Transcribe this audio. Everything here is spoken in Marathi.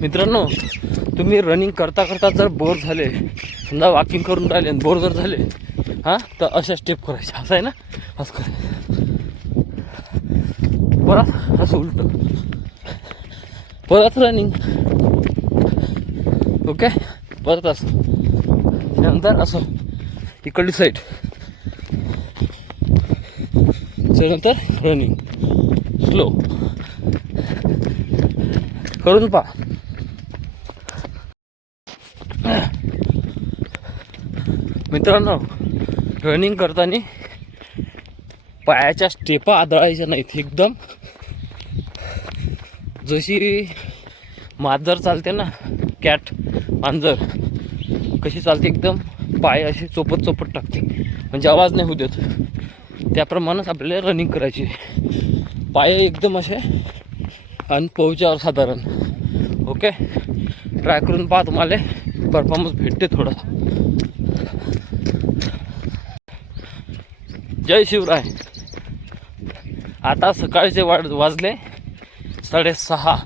मित्रांनो, तुम्ही रनिंग करता करता जर बोर झाले, समजा वॉकिंग करून राहिले आणि बोर जर झाले हां, तर अशा स्टेप करायच्या. असं आहे ना, असं करायचं. परत असं उलट, परत रनिंग. ओके, परत असं, त्यानंतर असं इकडली साईड, त्यानंतर रनिंग स्लो करून पहा. मित्रांनो, रनिंग करताना पायाच्या स्टेपा आदळायच्या नाहीत. एकदम जशी मांजर चालते ना, कॅट मांजर कशी चालते, एकदम पाय असे चोपट चोपट टाकते, म्हणजे आवाज नाही होऊ देत. त्याप्रमाणेच आपल्याला रनिंग करायची. पाय एकदम असे आणि पोहोच्यावर साधारण. ओके, ट्राय करून पहा, तुम्हाला परफॉर्मन्स भेटते थोडा. जय शिवराय. आता सकाळचे वाजले 6:30.